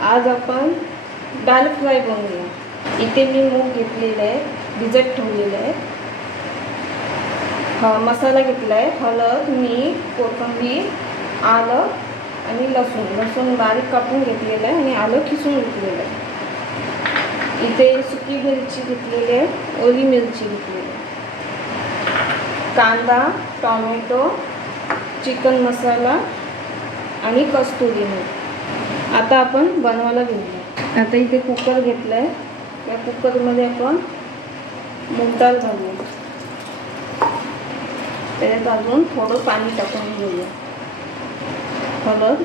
आज आपण दाल फ्राय बनवूया। इथे मी मूग घेतलेले आहे, भिजत ठेवलेले आहे। मसाला घेतला आहे, हळद, मीठ, कोथिंबीर, आलं आणि लसूण बारीक कापून घेतलेलं आहे आणि आलं खिसून घेतलेलं आहे। इथे सुकी मिरची घेतलेली आहे, ओली मिरची घेतलेली आहे, कांदा, टोमॅटो, चिकन मसाला आणि कस्तुरी मेथी। आता आपण बनवायला घेऊया। आता इथे कुकर घेतला आहे, त्या कुकरमध्ये आपण मूग डाळ घालूया। त्याच्यात अजून थोडं पाणी टाकून घेऊया, हळद।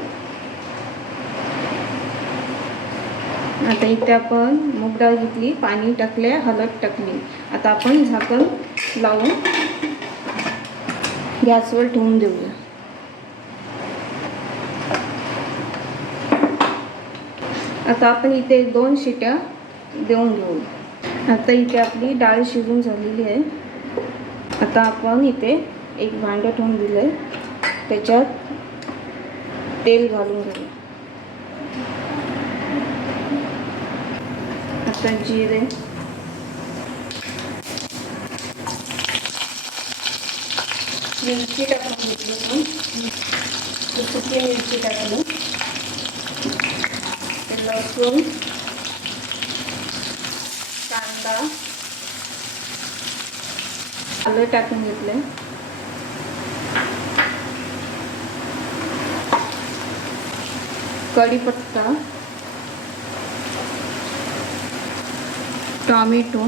आता इथे आपण मूग डाळ घेतली, पाणी टाकले, हळद टाकली। आता आपण झाकण लावून गॅसवर ठेवून देऊया। आता आपण इथे 2 शिट्या देऊन घेऊ। आता इथे आपली डाळ शिजून झालेली आहे। आता आपण इथे एक भांडं ठेवून दिले, त्याच्यात तेल घालून घेऊ। आता जिरे, मिरची टाकून घेतली, सुकी मिरची टाकली, लसूण, कांदा, आलं टाकून घेतले, कढीपत्ता, टोमॅटो।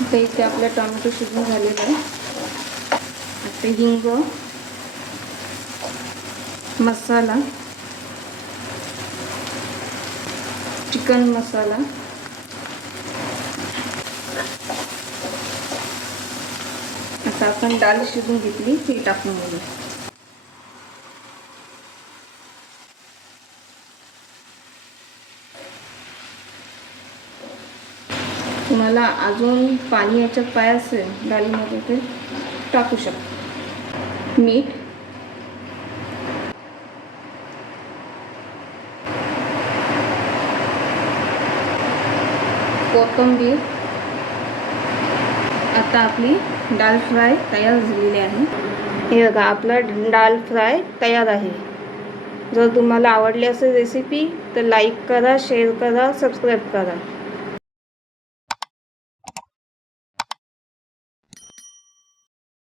आता इथे आपला टोमॅटो शिजून झालेला आहे। आता हिंग, मसाला, चिकन मसाला, आता आपण डाळ शिजून घेतली ती टाकून घेऊ। तुम्हाला अजून पाणी याच्यात पाहिजे असेल डाळीमध्ये ते टाकू शकता। मीठ, कोथिंबीर। आता आपली दाल फ्राय तयार झालेली आहे। हे बघा, आपला दाल फ्राय तयार आहे। जर तुम्हाला आवडली असेल रेसिपी तर लाईक करा, शेअर करा, सबस्क्राईब करा।